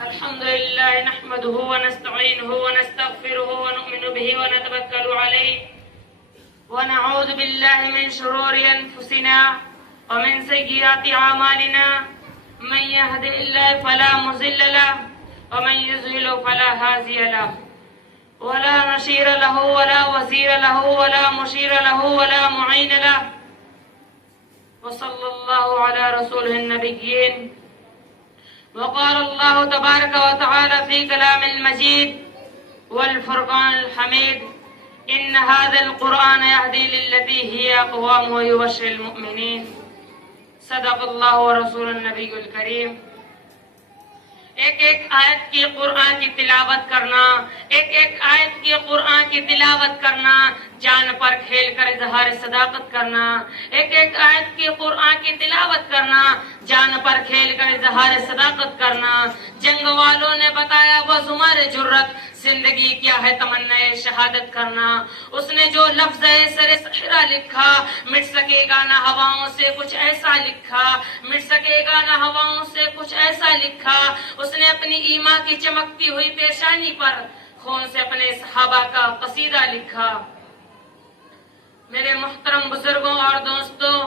الحمد لله نحمده ونستعينه ونستغفره ونؤمن به ونتوكل عليه ونعوذ بالله من شرور أنفسنا ومن سيئات أعمالنا من يهد الله فلا مضل له ومن يضلل فلا هادي له ولا نصير له ولا وزير له ولا مشير له ولا معين له وصلى الله على رسوله النبيين. وقال الله تبارك وتعالى في كلام المجيد والفرقان الحميد إن هذا القرآن يهدي للتي هي أقوام ويبشر المؤمنين. صدق الله ورسول النبي الكريم. ایک ایک آیت کی قرآن کی تلاوت کرنا، ایک ایک آیت کی قرآن کی تلاوت کرنا، جان پر کھیل کر اظہار صداقت کرنا، ایک ایک آیت کی قرآن کی تلاوت کرنا، جان پر کھیل کر اظہار صداقت کرنا. جنگ والوں نے بتایا وہ زمار جرت، زندگی کیا ہے تمنا شہادت کرنا. اس نے جو لفظ سر صحرا لکھا، مٹ سکے گا نہ ہواؤں سے کچھ ایسا لکھا، مٹ سکے گا نہ ہواؤں سے کچھ ایسا لکھا. اس نے اپنی ایمان کی چمکتی ہوئی پیشانی پر خون سے اپنے صحابہ کا قصیدہ لکھا. میرے محترم بزرگوں اور دوستوں،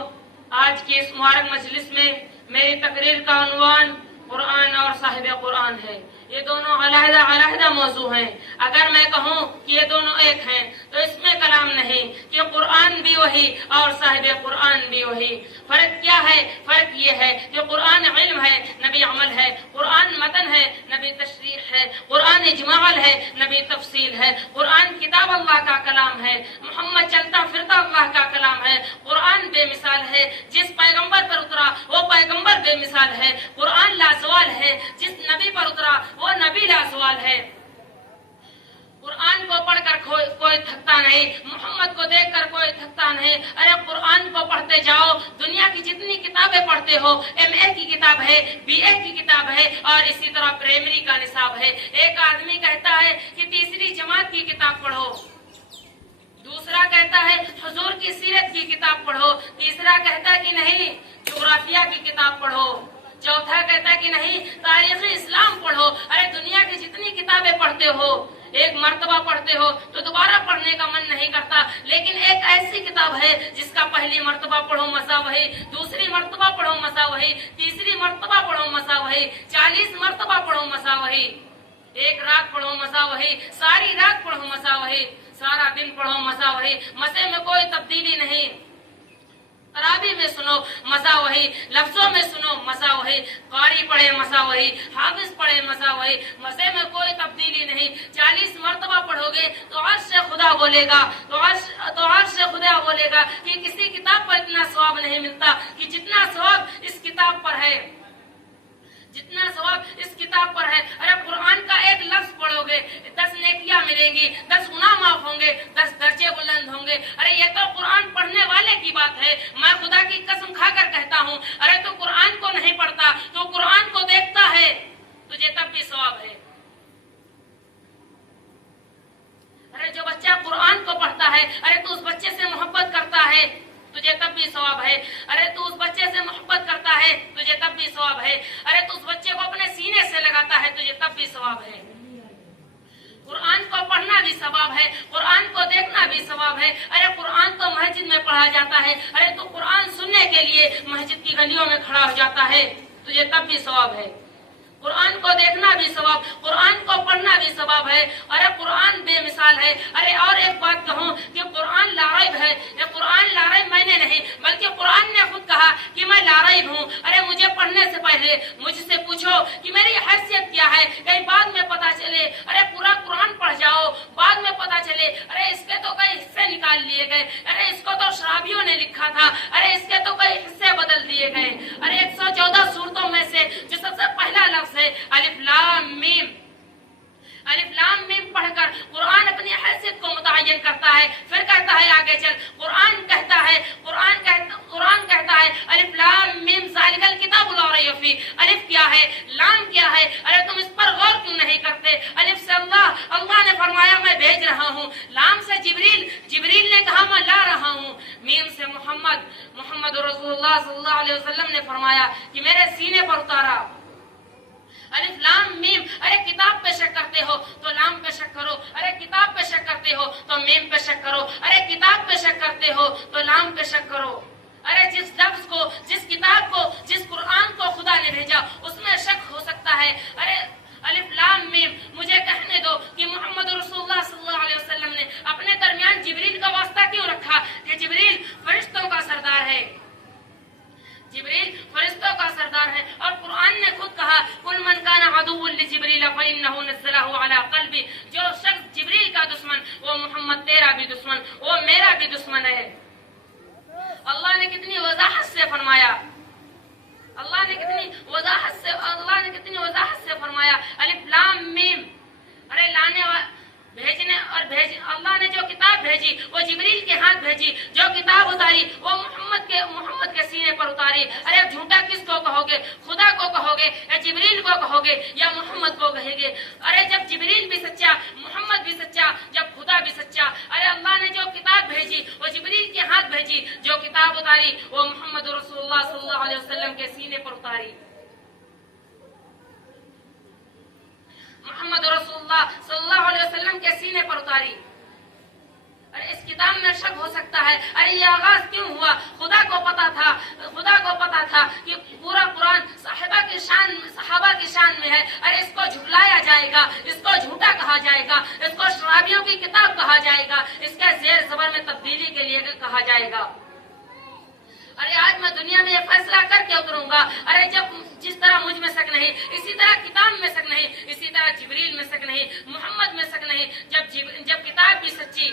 آج کی اس مبارک مجلس میں میری تقریر کا عنوان قرآن اور صاحب قرآن ہے. یہ دونوں علیحدہ علیحدہ موضوع ہیں. اگر میں کہوں کہ یہ دونوں ایک ہیں تو اس میں کلام نہیں کہ قرآن بھی وہی اور صاحب قرآن بھی وہی. فرق کیا ہے؟ فرق یہ ہے کہ قرآن علم ہے، نبی عمل ہے. قرآن متن ہے، نبی تشریح ہے. قرآن اجمال ہے، نبی تفصیل ہے. قرآن کتاب اللہ کا کلام ہے، محمد چلتا پھرتا اللہ کا کلام ہے. قرآن بے مثال ہے، جس پیغمبر پر اترا وہ پیغمبر بے مثال ہے. قرآن لاسوال ہے، جس نبی پر اترا وہ نبی لاسوال ہے. قرآن کو پڑھ کر کوئی تھکتا نہیں، محمد کو دیکھ کر کوئی تھکتا نہیں. ارے قرآن کو پڑھتے جاؤ، دنیا کی جتنی کتابیں پڑھتے ہو، MA کی کتاب ہے، BA کی کتاب ہے اور اسی طرح پرائمری کا نصاب ہے. ایک آدمی کہتا ہے کہ تیسری جماعت کی کتاب پڑھو، دوسرا کہتا ہے حضور کی سیرت کی کتاب پڑھو، تیسرا کہتا ہے کہ نہیں جغرافیہ کی کتاب پڑھو، چوتھا کہتا ہے کہ نہیں تاریخ اسلام پڑھو. ارے دنیا کی جتنی کتابیں پڑھتے ہو، ایک مرتبہ پڑھتے ہو تو دوبارہ پڑھنے کا من نہیں کرتا. لیکن ایک ایسی کتاب ہے جس کا پہلی مرتبہ پڑھو مزہ وہی، دوسری مرتبہ پڑھو مزہ وہی، تیسری مرتبہ پڑھو مزہ وہی، 40 مرتبہ پڑھو مزہ وہی، ایک رات پڑھو مزہ وہی، ساری رات پڑھو مزہ وہی، سارا دن پڑھو مزہ وہی. مزے میں کوئی تبدیلی نہیں. تراویح میں سنو مزہ وہی، لفظوں میں سنو مزہ وہی، قاری پڑھے مزہ وہی، حافظ پڑھے مزہ وہی. مزے میں کوئی تبدیلی نہیں. 40 مرتبہ پڑھو گے تو عرش سے خدا بولے گا، تو عرش سے خدا بولے گا کہ کسی کتاب پر اتنا ثواب نہیں ملتا کہ جتنا ثواب اس کتاب پر ہے، جتنا ثواب اس کتاب پر ہے. ارے قرآن کا ایک لفظ پڑھو گے 10 نیکیاں ملیں گی، 10 گناہ معاف ہوں گے، 10 درجے بلند ہوں گے. ارے یہ تو قرآن پڑھنے والے کی بات ہے. میں خدا کی قسم کھا کر کہتا ہوں، ارے تو قرآن کو نہیں پڑھتا تو قرآن کو دیکھتا ہے تجھے تب بھی ثواب ہے. ارے جو بچہ قرآن کو پڑھتا ہے، ارے تو اس بچے سے محبت کرتا ہے تجھے تب بھی ثواب ہے. ارے تو اس بچے سے محبت کرتا ہے تجھے تب بھی ثواب ہے. ارے تو اس بچے کو اپنے سینے سے لگاتا ہے تجھے تب بھی ثواب ہے. قرآن کو پڑھنا بھی ثواب ہے، قرآن کو دیکھنا بھی ثواب ہے. ارے قرآن تو مسجد میں پڑھا جاتا ہے، ارے تو قرآن سننے کے لیے مسجد کی گلیوں میں کھڑا ہو جاتا ہے تجھے تب بھی ثواب ہے. قرآن کو دیکھنا بھی ثواب، قرآن کو پڑھنا بھی ثواب ہے. ارے قرآن بے مثال ہے. ارے اور ایک بات کہوں کہ قرآن لا ریب ہے. یہ قرآن لا ریب میں نے نہیں بلکہ قرآن نے خود کہا کہ میں لا ریب ہوں. ارے مجھے پڑھنے سے پہلے مجھ سے پوچھو کہ میری حیثیت کیا ہے، کہیں بعد میں پتا چلے ارے پورا قرآن پڑھ جاؤ، بعد میں پتا چلے ارے اس کے تو کئی حصے نکال لیے گئے، ارے اس کو تو شرابیوں نے لکھا تھا، ارے اس کے تو کئی حصے بدل دیے گئے. ارے 114 سورتوں میں سے جو سب سے پہلا لفظ ہے الف لام میم، الف لام میم پڑھ کر قرآن اپنی حیثیت کو متعین کرتا ہے. پھر کہتا ہے آگے چل، قرآن کہتا ہے الف لام میم ذالک الکتاب لا ریب فیہ. الف کیا ہے، لام کیا ہے، ارے تم اس پر غور کیوں نہیں کرتے؟ الف سے اللہ نے فرمایا میں بھیج رہا ہوں. لام سے جبریل نے کہا میں لا رہا ہوں. میم سے محمد رسول اللہ صلی اللہ علیہ وسلم نے فرمایا کہ میرے سینے پر اتارا. الف لام میم ارے کتاب پہ شک کرتے ہو تو لام پہ شک کرو، ارے کتاب پہ شک کرتے ہو تو میم پہ شک کرو، ارے کتاب پہ شک کرتے ہو تو لام پہ شک کرو۔ ارے جس لفظ کو، جس کتاب کو، جس قرآن کو خدا نے بھیجا اس میں شک ہو سکتا ہے۔ ارے الف لام میم، مجھے کہنے دو کہ محمد رسول اللہ صلی اللہ علیہ وسلم نے اپنے درمیان جبریل کا واسطہ کیوں رکھا کہ جبریل فرشتوں کا سردار ہے، جبریل فرشتوں کا سردار ہے۔ اور قرآن نے خود کہا قل من کان عدوا لجبریل فإنه نزله على قلبی، جو شخص جبریل کا دشمن وہ محمد تیرا بھی دشمن، وہ میرا بھی دشمن ہے۔ اللہ نے کتنی وضاحت سے فرمایا، اللہ نے کتنی وضاحت سے فرمایا الف لام میم۔ ارے لانے بھیجنے اور اللہ نے جو کتاب بھیجی وہ جبریل کے ہاتھ بھیجی، جو کتاب اتاری وہ محمد کے سینے پر اتاری۔ ارے جھوٹا کس کو کہو گے؟ خدا کو کہو گے یا جبریل کو کہو گے یا محمد کو کہے گے؟ ارے جب جبریل بھی سچا، محمد بھی سچا، جب خدا بھی سچا۔ ارے اللہ نے جو کتاب بھیجی وہ جبریل کے ہاتھ بھیجی، جو کتاب اتاری وہ محمد رسول اللہ صلی اللہ علیہ وسلم کے سینے پر اتاری۔ محمد رسول اللہ صلی اللہ علیہ وسلم کے سینے پر اتاری۔ ارے اس کتاب میں شک ہو سکتا ہے، ارے یہ آغاز کیوں ہوا؟ خدا کو پتا تھا کہ پورا قرآن صحابہ کی شان میں ہے۔ ارے اس کو جھٹلایا جائے گا، اس کو جھوٹا کہا جائے گا، اس کو شرابیوں کی کتاب کہا جائے گا، اس کے زیر زبر میں تبدیلی کے لیے کہا جائے گا۔ ارے آج میں دنیا میں یہ فیصلہ کر کے اتروں گا، ارے جس طرح مجھ میں شک نہیں اسی طرح کتاب میں شک نہیں، اسی طرح جبریل میں شک نہیں، محمد میں شک نہیں۔ جب کتاب بھی سچی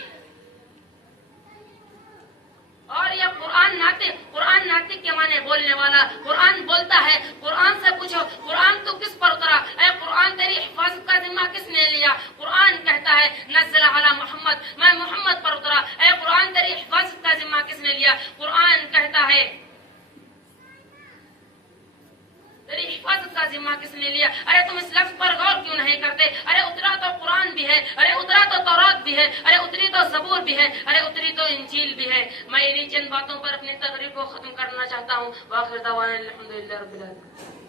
اور یہ قرآن ناطق کے معنی بولنے والا، قرآن بولتا ہے۔ قرآن سے پوچھو قرآن تو کس پر اترا؟ اے قرآن تیری حفاظت کا ذمہ کس نے لیا؟ قرآن کہتا ہے نزل علی محمد، میں محمد پر اترا۔ اے قرآن تیری حفاظت کا ذمہ کس نے لیا؟ قرآن کہتا ہے تیری حفاظت کا ذمہ کس نے لیا؟ ارے تم اس لفظ پر غور کیوں نہیں کرتے؟ ارے اترا تو قرآن بھی ہے، ارے اترا تو تورات بھی ہے، ارے اتری تو زبور بھی ہے، ارے اتری تو انجیل بھی ہے۔ میں انہی چند باتوں پر اپنی تقریر کو ختم کرنا چاہتا ہوں۔ وآخر دعوانا الحمدللہ رب العالمین۔